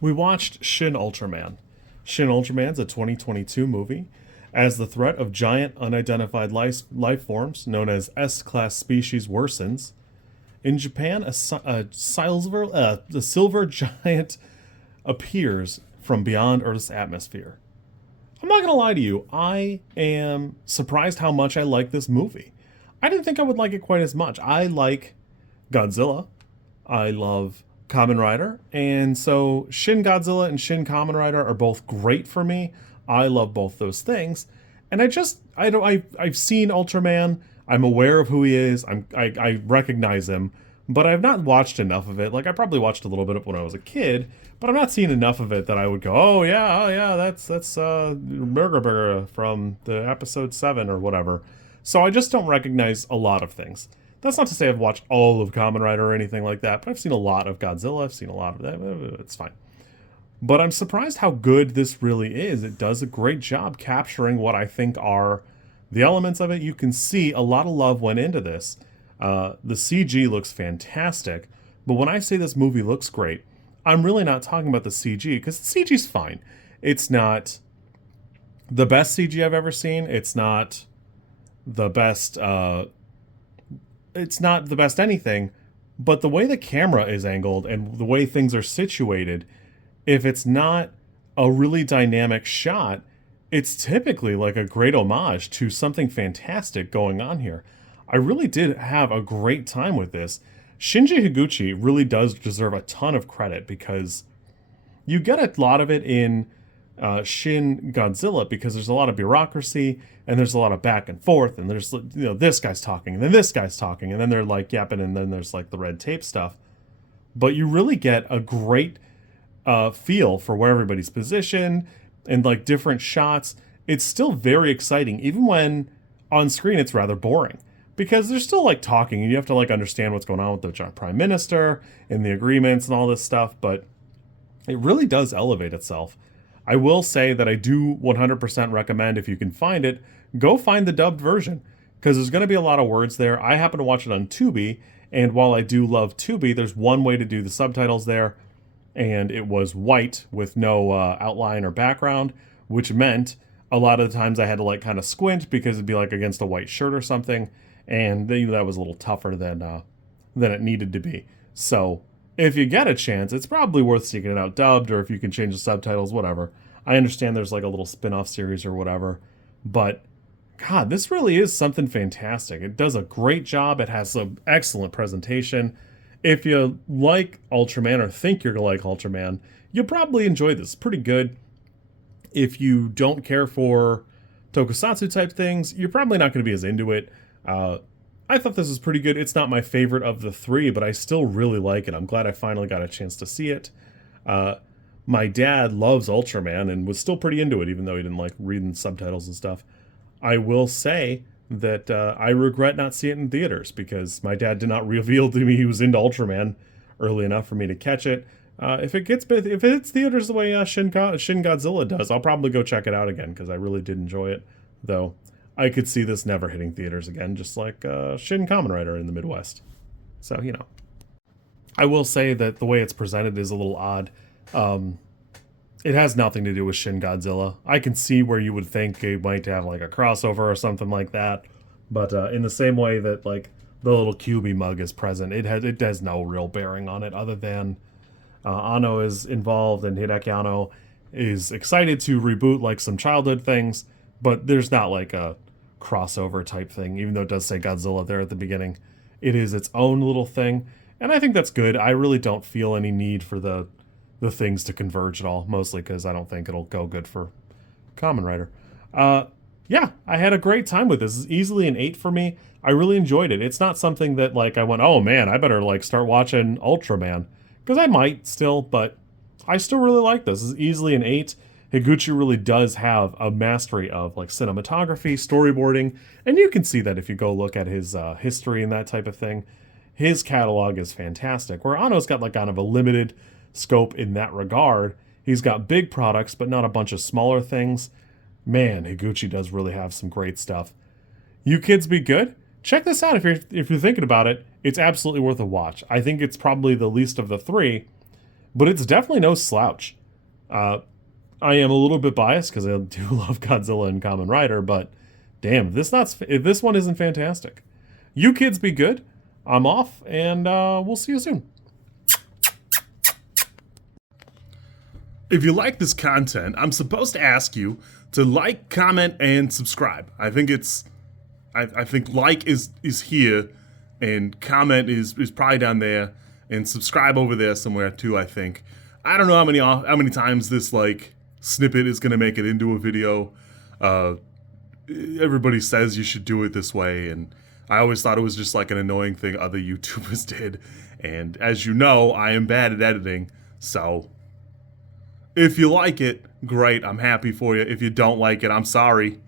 We watched Shin Ultraman. Shin Ultraman's a 2022 movie. As the threat of giant unidentified life forms, known as S-class species, worsens, in Japan, a silver giant appears from beyond Earth's atmosphere. I'm not gonna lie to you, I am surprised how much I like this movie. I didn't think I would like it quite as much. I like Godzilla. I love Kamen Rider, and so Shin Godzilla and Shin Kamen Rider are both great for me. I love both those things, and I don't I've seen Ultraman. I'm aware of who he is. I recognize him, but I've not watched enough of it. Like I probably watched a little bit of it when I was a kid, but I'm not seeing enough of it that I would go, oh yeah, that's Burger Burger from the episode 7 or whatever. So I just don't recognize a lot of things. That's not to say I've watched all of Kamen Rider or anything like that, but I've seen a lot of Godzilla. I've seen a lot of that. It's fine. But I'm surprised how good this really is. It does a great job capturing what I think are the elements of it. You can see a lot of love went into this. The CG looks fantastic, but when I say this movie looks great, I'm really not talking about the CG, because the CG's fine. It's not the best CG I've ever seen. It's not the best. It's not the best anything, but the way the camera is angled and the way things are situated, if it's not a really dynamic shot, it's typically like a great homage to something fantastic going on here. I really did have a great time with this. Shinji Higuchi really does deserve a ton of credit because you get a lot of it in Shin Godzilla because there's a lot of bureaucracy and there's a lot of back and forth and there's this guy's talking and then this guy's talking and then they're like yapping and then there's like the red tape stuff. But you really get a great feel for where everybody's positioned and like different shots. It's still very exciting even when on screen it's rather boring because they're still like talking and you have to like understand what's going on with the prime minister and the agreements and all this stuff, but it really does elevate itself. I will say that I do 100% recommend, if you can find it, go find the dubbed version because there's going to be a lot of words there. I happen to watch it on Tubi, and while I do love Tubi, there's one way to do the subtitles there, and it was white with no outline or background, which meant a lot of the times I had to like kind of squint because it'd be like against a white shirt or something, and that was a little tougher than it needed to be. So if you get a chance, it's probably worth seeking it out dubbed, or if you can change the subtitles, whatever. I understand there's like a little spin-off series or whatever, but God, this really is something fantastic. It does a great job. It has an excellent presentation. If you like Ultraman or think you're gonna like Ultraman, you'll probably enjoy this. It's pretty good. If you don't care for tokusatsu type things, you're probably not going to be as into it. I thought this was pretty good. It's not my favorite of the three, but I still really like it. I'm glad I finally got a chance to see it. My dad loves Ultraman and was still pretty into it, even though he didn't like reading subtitles and stuff. I will say that I regret not seeing it in theaters because my dad did not reveal to me he was into Ultraman early enough for me to catch it. If it hits theaters the way Shin Godzilla does, I'll probably go check it out again because I really did enjoy it, though. I could see this never hitting theaters again, just like Shin Kamen Rider in the Midwest. So, I will say that the way it's presented is a little odd. It has nothing to do with Shin Godzilla. I can see where you would think it might have like a crossover or something like that. But in the same way that like the little QB mug is present, it has no real bearing on it other than Anno is involved and Hideaki Anno is excited to reboot like some childhood things, but there's not like a crossover type thing, even though it does say Godzilla there at the beginning. It is its own little thing, and I think that's good. I really don't feel any need for the things to converge at all, mostly because I don't think it'll go good for Kamen Rider. Yeah, I had a great time with this. This is easily an 8 for me. I really enjoyed it. It's not something that like I went, oh man, I better like start watching Ultraman, because I might still, but I still really like this. This is easily an 8. Higuchi really does have a mastery of like cinematography, storyboarding, and you can see that if you go look at his history and that type of thing. His catalog is fantastic, where Anno's got like kind of a limited scope in that regard. He's got big products, but not a bunch of smaller things. Man, Higuchi does really have some great stuff. You kids be good? Check this out if you're thinking about it. It's absolutely worth a watch. I think it's probably the least of the three, but it's definitely no slouch. Uh, I am a little bit biased because I do love Godzilla and Kamen Rider, but damn, if this one isn't fantastic. You kids be good. I'm off, and we'll see you soon. If you like this content, I'm supposed to ask you to like, comment, and subscribe. I think like is here, and comment is probably down there, and subscribe over there somewhere too. I think. I don't know how many times this like snippet is gonna make it into a video. Everybody says you should do it this way, and I always thought it was just like an annoying thing other YouTubers did. And as you know, I am bad at editing, so if you like it, great, I'm happy for you. If you don't like it, I'm sorry.